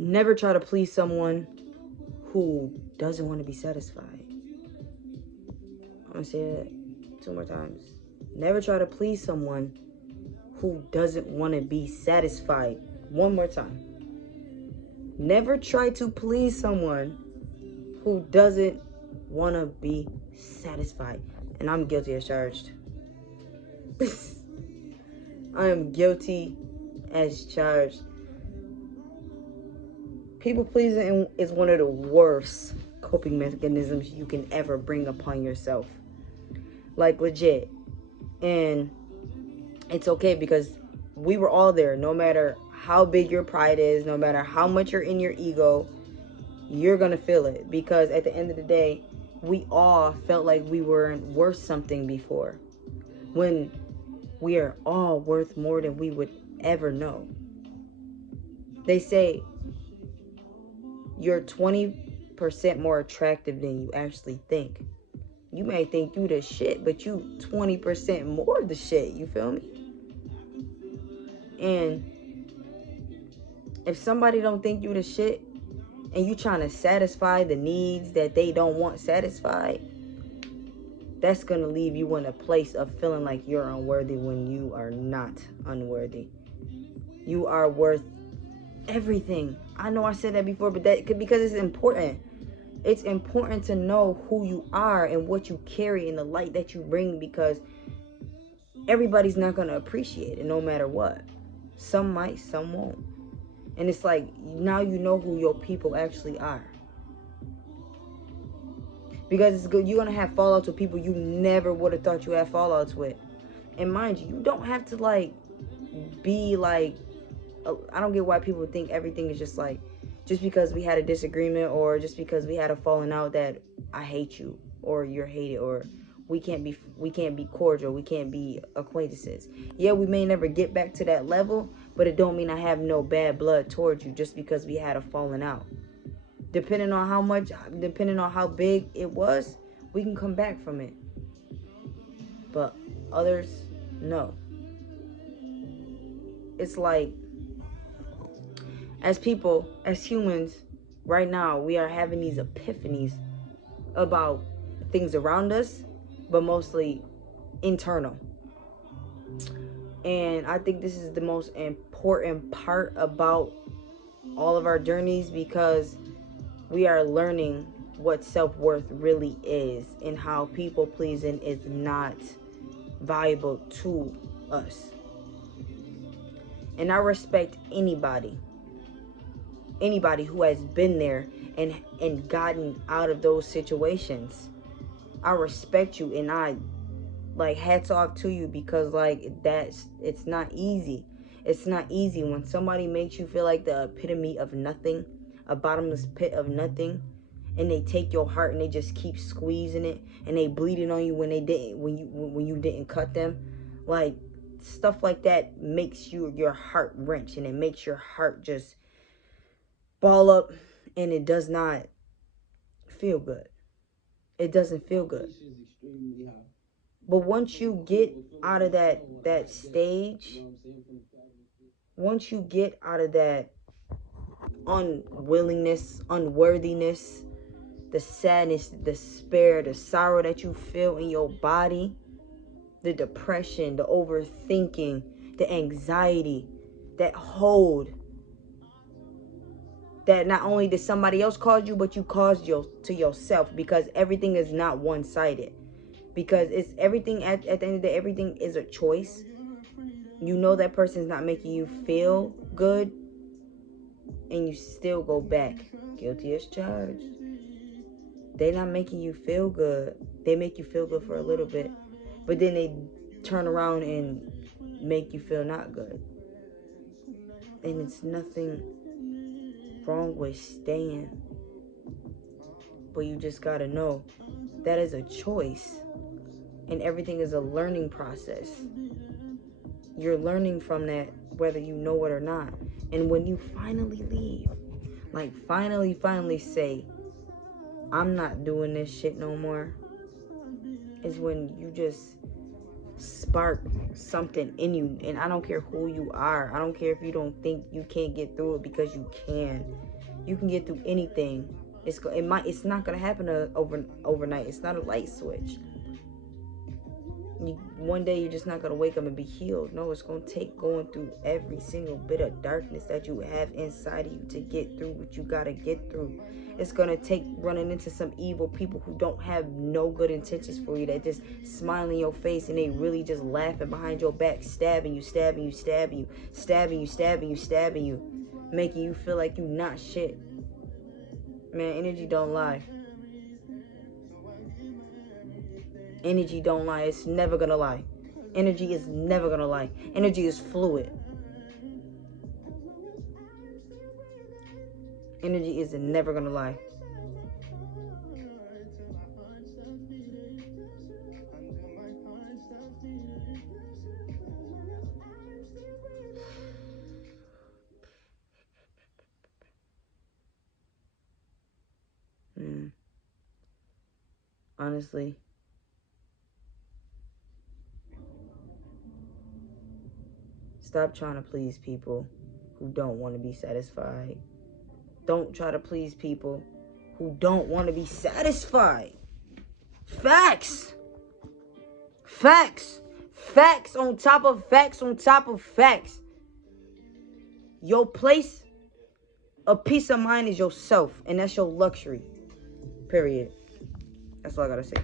Never try to please someone who doesn't want to be satisfied. I'm going to say it 2 more times. Never try to please someone who doesn't want to be satisfied. 1 more time. Never try to please someone who doesn't want to be satisfied. And I'm guilty as charged. I am guilty as charged. People pleasing is one of the worst coping mechanisms you can ever bring upon yourself. Like, legit. And it's okay, because we were all there. No matter how big your pride is, no matter how much you're in your ego, you're gonna feel it. Because at the end of the day, we all felt like we weren't worth something before, when we are all worth more than we would ever know. They say you're 20% more attractive than you actually think. You may think you the shit, but you 20% more the shit. You feel me? And if somebody don't think you the shit, and you trying to satisfy the needs that they don't want satisfied, that's going to leave you in a place of feeling like you're unworthy when you are not unworthy. You are worth everything. I know I said that before, but because it's important. It's important to know who you are and what you carry and the light that you bring, because everybody's not going to appreciate it no matter what. Some might, some won't. And it's like, now you know who your people actually are. Because it's good. You're going to have fallouts with people you never would have thought you had fallouts with. And mind you, you don't have to be I don't get why people think everything is just because we had a disagreement, or just because we had a falling out, that I hate you or you're hated, or we can't be cordial, we can't be acquaintances. Yeah, we may never get back to that level, but it don't mean I have no bad blood towards you just because we had a falling out. Depending on how big it was, we can come back from it. But others, no. It's like, as people, as humans, right now, we are having these epiphanies about things around us, but mostly internal. And I think this is the most important part about all of our journeys, because we are learning what self-worth really is, and how people pleasing is not valuable to us. And I respect anybody who has been there and gotten out of those situations. I respect you, and I hats off to you, because it's not easy. It's not easy when somebody makes you feel like the epitome of nothing, a bottomless pit of nothing, and they take your heart and they just keep squeezing it, and they bleeding on you when you didn't cut them. Stuff like that makes your heart wrench, and it makes your heart just ball up, and it does not feel good. It doesn't feel good. But once you get out of that stage, once you get out of that unwillingness, unworthiness, the sadness, the despair, the sorrow that you feel in your body, the depression, the overthinking, the anxiety, that hold, that not only did somebody else cause you, but you caused to yourself, because everything is not one-sided. Because it's everything, at the end of the day, everything is a choice. You know that person's not making you feel good, and you still go back. Guilty as charged. They're not making you feel good. They make you feel good for a little bit, but then they turn around and make you feel not good. And it's nothing wrong with staying, but you just gotta know that is a choice, and everything is a learning process. You're learning from that, whether you know it or not. And when you finally leave, finally say, I'm not doing this shit no more, is when you just spark something in you. And I don't care who you are. I don't care if you don't think you can't get through it, because you can. You can get through anything. It's not gonna happen overnight. It's not a light switch. One day you're just not gonna wake up and be healed. No, it's gonna take going through every single bit of darkness that you have inside of you to get through what you gotta get through. It's gonna take running into some evil people who don't have no good intentions for you, that just smile in your face and they really just laughing behind your back, stabbing you, stabbing you, stabbing you, stabbing you, stabbing you, stabbing you, making you feel like you not shit. Man, energy don't lie. Energy don't lie. It's never gonna lie. Energy is never gonna lie. Energy is fluid. Energy is never gonna lie. Honestly, stop trying to please people who don't want to be satisfied. Don't try to please people who don't want to be satisfied. Facts. Facts. Facts on top of facts on top of facts. Your place of peace of mind is yourself, and that's your luxury. Period. That's all I gotta say.